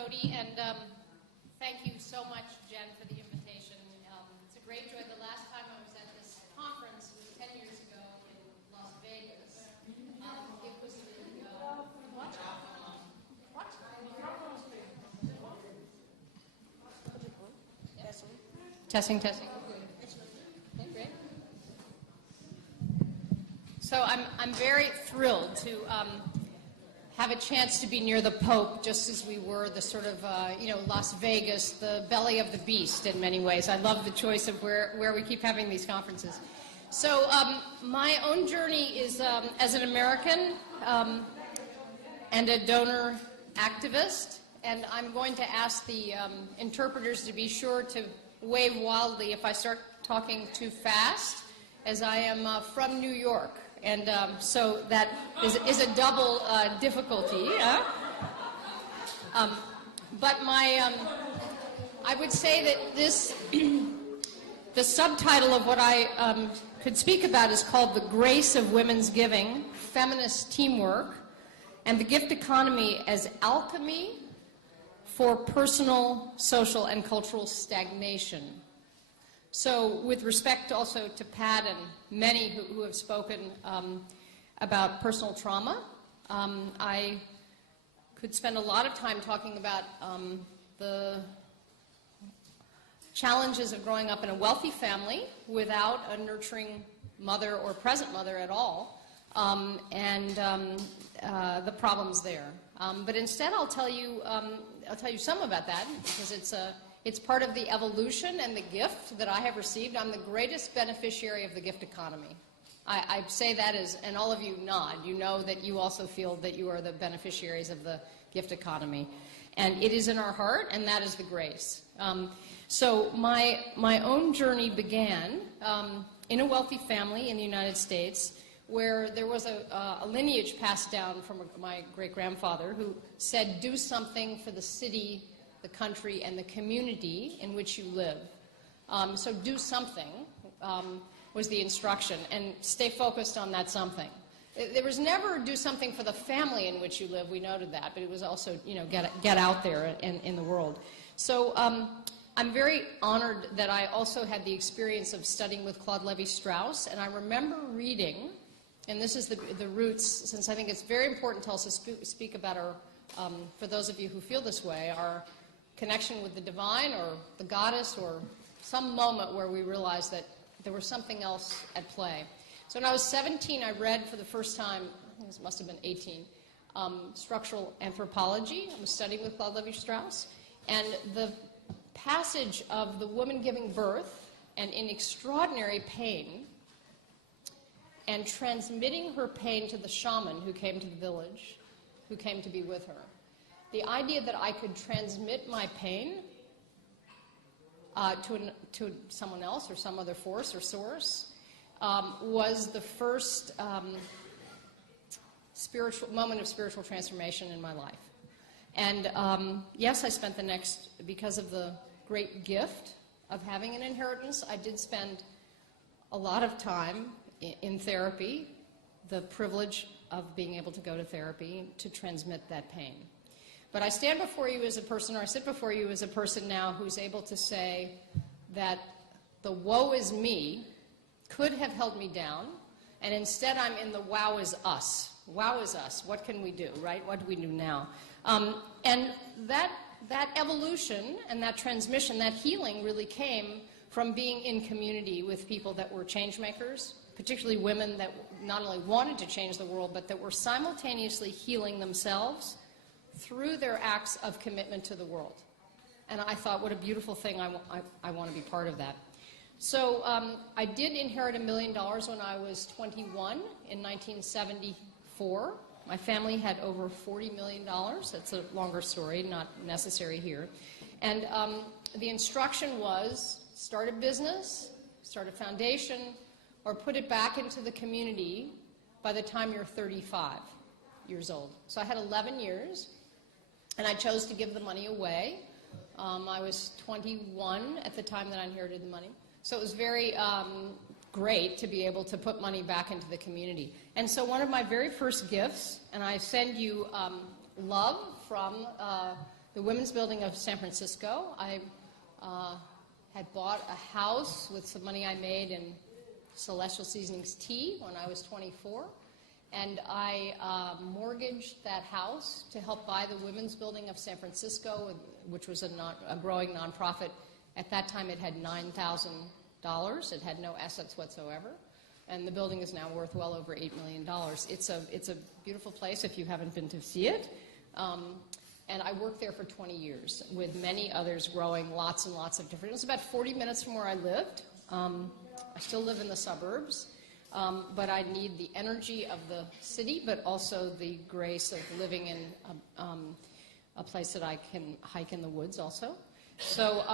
Jody, and thank you so much, Jen, for the invitation. It's a great joy. The last time I was at this conference was 10 years ago in Las Vegas. It was the what? Testing. Okay, great. So I'm very thrilled to have a chance to be near the Pope, just as we were the sort of, Las Vegas, the belly of the beast in many ways. I love the choice of where we keep having these conferences. So my own journey is as an American and a donor activist, and I'm going to ask the interpreters to be sure to wave wildly if I start talking too fast, as I am from New York. And so that is a double difficulty. But I would say that this, the subtitle of what I could speak about is called The Grace of Women's Giving, Feminist Teamwork, and the Gift Economy as Alchemy for Personal, Social, and Cultural Stagnation. So with respect also to Pat and many who have spoken about personal trauma, I could spend a lot of time talking about the challenges of growing up in a wealthy family without a nurturing mother or present mother at all, and the problems there. But instead I'll tell you some about that, because it's part of the evolution and the gift that I have received. I'm the greatest beneficiary of the gift economy. I say that and all of you nod. You know that you also feel that you are the beneficiaries of the gift economy. And it is in our heart, and that is the grace. So my own journey began in a wealthy family in the United States, where there was a lineage passed down from my great-grandfather who said, do something for the city, the country, and the community in which you live. So do something was the instruction, and stay focused on that something. There was never do something for the family in which you live, we noted that, but it was also, get out there in the world. So I'm very honored that I also had the experience of studying with Claude Lévi-Strauss, and I remember reading, and this is the roots, since I think it's very important to also speak about our, for those of you who feel this way, our connection with the divine or the goddess, or some moment where we realized that there was something else at play. So when I was 17, I read for the first time, I think this must have been 18, structural anthropology. I was studying with Claude Lévi-Strauss, and the passage of the woman giving birth and in extraordinary pain and transmitting her pain to the shaman who came to the village, who came to be with her. The idea that I could transmit my pain to someone else or some other force or source was the first moment of spiritual transformation in my life. And yes, I spent the next, because of the great gift of having an inheritance, I did spend a lot of time in therapy, the privilege of being able to go to therapy to transmit that pain. But I stand before you as a person, or I sit before you as a person now who's able to say that the woe is me could have held me down, and instead I'm in the wow is us. Wow is us. What can we do, right? What do we do now? And that evolution and that transmission, that healing really came from being in community with people that were change makers, particularly women that not only wanted to change the world, but that were simultaneously healing themselves through their acts of commitment to the world. And I thought, what a beautiful thing, I want to be part of that. So I did inherit $1 million when I was 21 in 1974. My family had over $40 million. That's a longer story, not necessary here. And the instruction was start a business, start a foundation, or put it back into the community by the time you're 35 years old. So I had 11 years. And I chose to give the money away. I was 21 at the time that I inherited the money. So it was very great to be able to put money back into the community. And so one of my very first gifts, and I send you love from the Women's Building of San Francisco. I had bought a house with some money I made in Celestial Seasonings tea when I was 24. And I mortgaged that house to help buy the Women's Building of San Francisco, which was a growing nonprofit. At that time, it had $9,000. It had no assets whatsoever. And the building is now worth well over $8 million. It's a beautiful place if you haven't been to see it. And I worked there for 20 years with many others growing lots and lots of different. It was about 40 minutes from where I lived. I still live in the suburbs. But I need the energy of the city, but also the grace of living in a place that I can hike in the woods also. So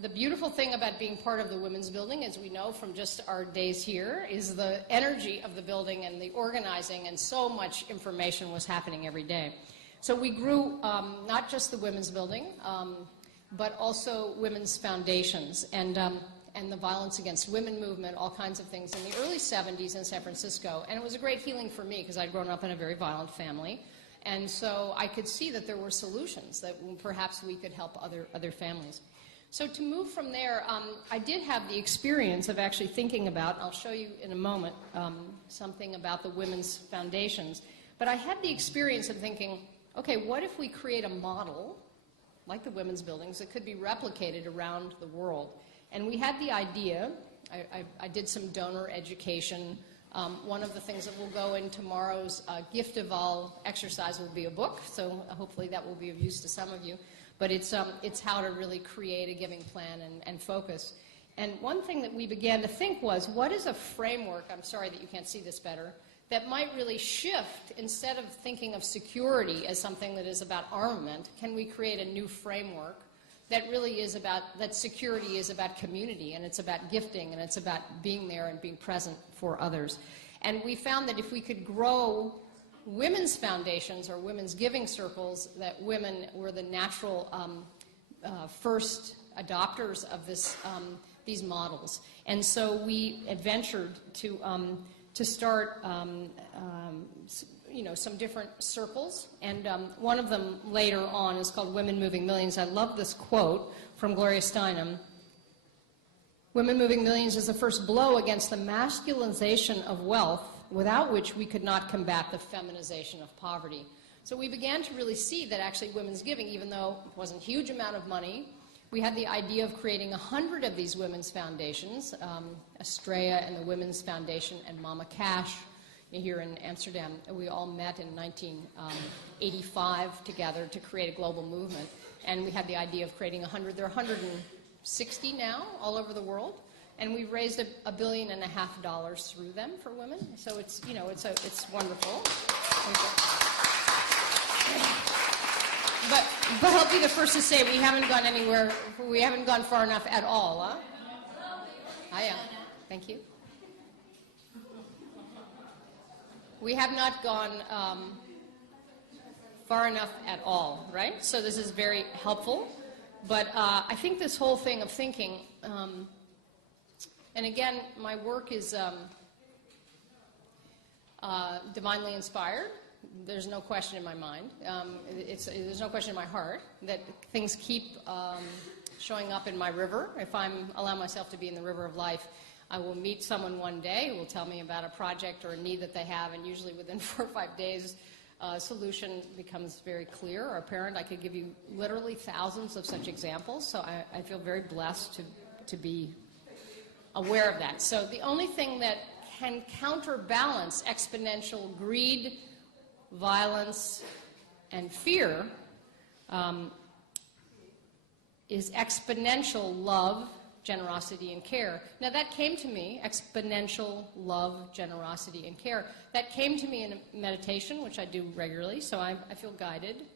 the beautiful thing about being part of the Women's Building, as we know from just our days here, is the energy of the building and the organizing, and so much information was happening every day. So we grew not just the Women's Building, but also women's foundations. And the violence against women movement, all kinds of things in the early 70s in San Francisco. And it was a great healing for me because I'd grown up in a very violent family. And so I could see that there were solutions that perhaps we could help other families. So to move from there, I did have the experience of actually thinking about, I'll show you in a moment, something about the women's foundations. But I had the experience of thinking, okay, what if we create a model, like the women's buildings, that could be replicated around the world? And we had the idea, I did some donor education. One of the things that will go in tomorrow's gift of all exercise will be a book, so hopefully that will be of use to some of you. But it's how to really create a giving plan and focus. And one thing that we began to think was, what is a framework, I'm sorry that you can't see this better, that might really shift, instead of thinking of security as something that is about armament, can we create a new framework that really is about, that security is about community, and it's about gifting, and it's about being there and being present for others. And we found that if we could grow women's foundations or women's giving circles, that women were the natural first adopters of these models. And so we adventured to start some different circles, and one of them later on is called Women Moving Millions. I love this quote from Gloria Steinem. Women Moving Millions is the first blow against the masculinization of wealth, without which we could not combat the feminization of poverty. So we began to really see that actually women's giving, even though it wasn't a huge amount of money, we had the idea of creating 100 of these women's foundations, Estrella and the Women's Foundation and Mama Cash here in Amsterdam. We all met in 1985 together to create a global movement. And we had the idea of creating 100. There are 160 now all over the world. And we've raised $1.5 billion through them for women. So it's, it's wonderful. But I'll be the first to say we haven't gone anywhere, we haven't gone far enough at all, huh? Hiya. Thank you. We have not gone far enough at all, right? So this is very helpful. But I think this whole thing of thinking, and again, my work is divinely inspired. There's no question in my mind. There's no question in my heart that things keep showing up in my river. If I allow myself to be in the river of life, I will meet someone one day who will tell me about a project or a need that they have, and usually within 4 or 5 days, a solution becomes very clear or apparent. I could give you literally thousands of such examples, so I feel very blessed to be aware of that. So the only thing that can counterbalance exponential greed, violence, and fear is exponential love, generosity, and care. Now that came to me, exponential love, generosity, and care. That came to me in a meditation, which I do regularly, so I feel guided.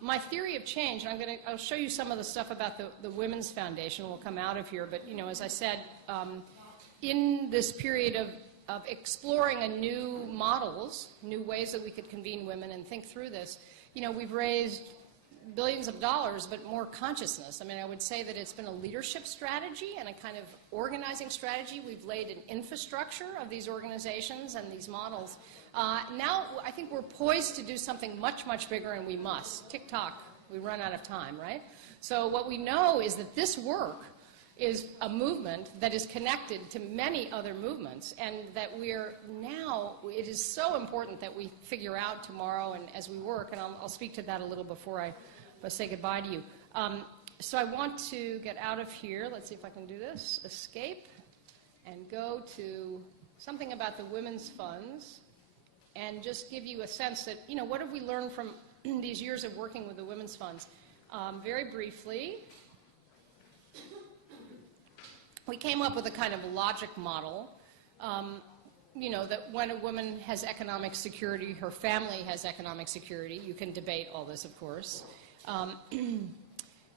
My theory of change, and I'll show you some of the stuff about the Women's Foundation will come out of here, but as I said, in this period of exploring new models, new ways that we could convene women and think through this, we've raised billions of dollars, but more consciousness. I mean, I would say that it's been a leadership strategy and a kind of organizing strategy. We've laid an infrastructure of these organizations and these models. Now, I think we're poised to do something much, much bigger, and we must. TikTok we run out of time, right? So what we know is that this work is a movement that is connected to many other movements, and that it is so important that we figure out tomorrow and as we work, and I'll speak to that a little before I say goodbye to you. So I want to get out of here. Let's see if I can do this. Escape and go to something about the women's funds and just give you a sense that, what have we learned from these years of working with the women's funds? Very briefly, we came up with a kind of logic model, that when a woman has economic security, her family has economic security. You can debate all this, of course.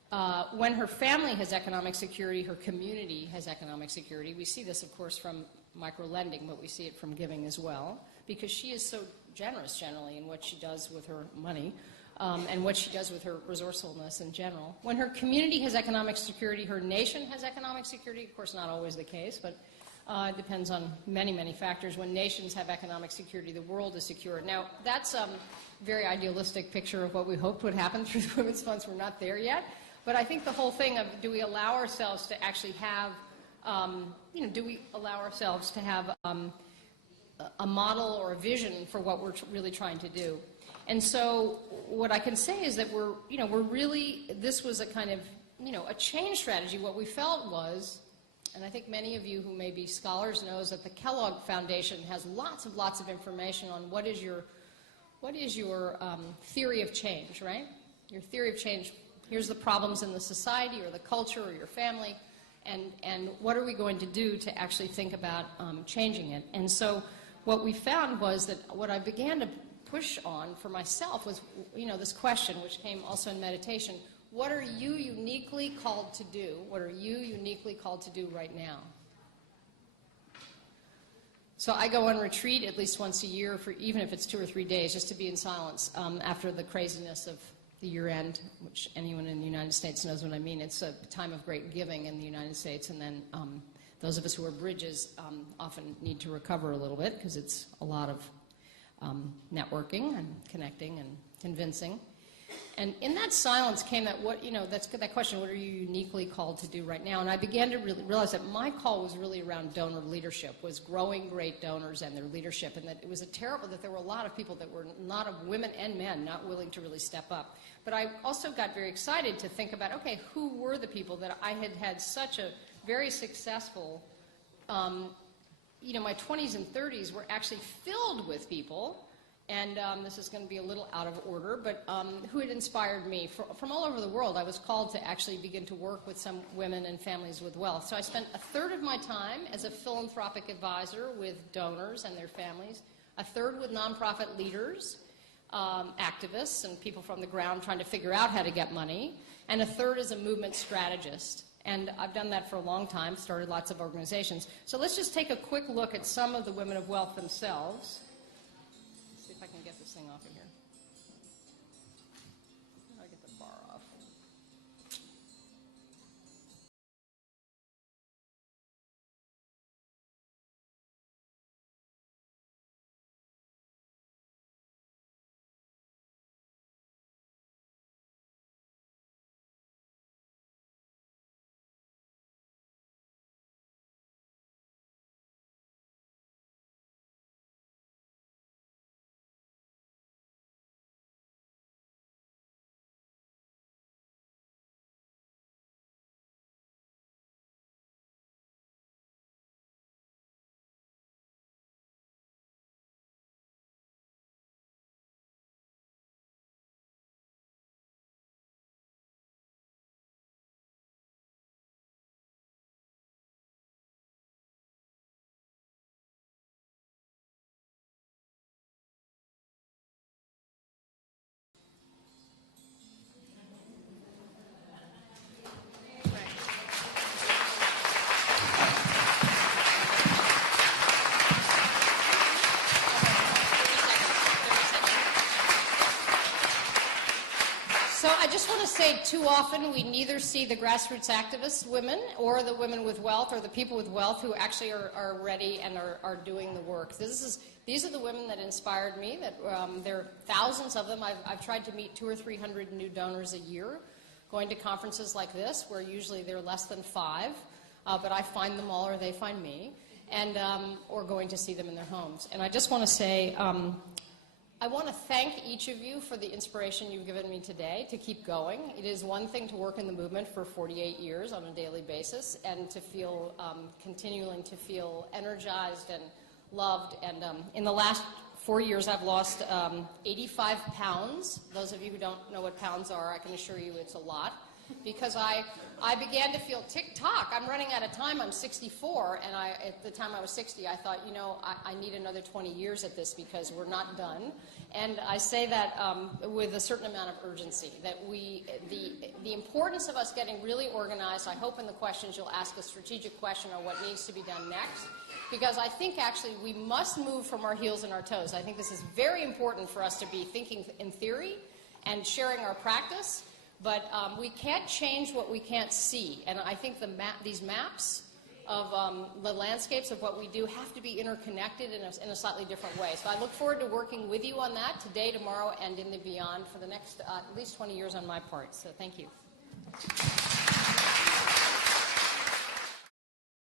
When her family has economic security, her community has economic security. We see this, of course, from micro-lending, but we see it from giving as well, because she is so generous, generally, in what she does with her money. And what she does with her resourcefulness in general. When her community has economic security, her nation has economic security. Of course, not always the case, but it depends on many, many factors. When nations have economic security, the world is secure. Now, that's a very idealistic picture of what we hoped would happen through the women's funds. We're not there yet. But I think the whole thing of, do we allow ourselves to actually have, do we allow ourselves to have a model or a vision for what we're really trying to do? And so what I can say is that this was a kind of, a change strategy. What we felt was, and I think many of you who may be scholars knows that the Kellogg Foundation has lots of information on what is your theory of change, right? Your theory of change. Here's the problems in the society or the culture or your family, and what are we going to do to actually think about changing it? And so what we found was that what I began to push on for myself was, this question, which came also in meditation: what are you uniquely called to do? What are you uniquely called to do right now? So I go on retreat at least once a year, for even if it's 2 or 3 days, just to be in silence after the craziness of the year-end, which anyone in the United States knows what I mean. It's a time of great giving in the United States, and then those of us who are bridges often need to recover a little bit, because it's a lot of networking and connecting and convincing. And in that silence came that that question: what are you uniquely called to do right now? And I began to really realize that my call was really around donor leadership, was growing great donors and their leadership, and that it was that there were a lot of people that were, not of women and men, not willing to really step up. But I also got very excited to think about, okay, who were the people that I had such a very successful my 20s and 30s were actually filled with people, and this is going to be a little out of order, but who had inspired me. From all over the world, I was called to actually begin to work with some women and families with wealth. So I spent a third of my time as a philanthropic advisor with donors and their families, a third with nonprofit leaders, activists, and people from the ground trying to figure out how to get money, and a third as a movement strategist. And I've done that for a long time, started lots of organizations. So let's just take a quick look at some of the women of wealth themselves. Let's see if I can get this thing off of here. How do I get the bar off? So I just want to say, too often we neither see the grassroots activist women or the women with wealth or the people with wealth who actually are ready and are doing the work. These are the women that inspired me. That there are thousands of them. I've tried to meet 200 or 300 new donors a year, going to conferences like this where usually they're less than 5, but I find them all or they find me, and or going to see them in their homes. And I just want to say, I want to thank each of you for the inspiration you've given me today to keep going. It is one thing to work in the movement for 48 years on a daily basis and to feel, continuing to feel energized and loved. And in the last 4 years, I've lost 85 pounds. Those of you who don't know what pounds are, I can assure you it's a lot. Because I began to feel tick-tock. I'm running out of time. I'm 64, and at the time I was 60, I thought, you know, I need another 20 years at this because we're not done. And I say that with a certain amount of urgency, that the importance of us getting really organized. I hope in the questions you'll ask a strategic question on what needs to be done next, because I think actually we must move from our heels and our toes. I think this is very important for us to be thinking in theory and sharing our practice. But we can't change what we can't see. And I think these maps of the landscapes of what we do have to be interconnected in a slightly different way. So I look forward to working with you on that today, tomorrow, and in the beyond for the next at least 20 years on my part. So thank you.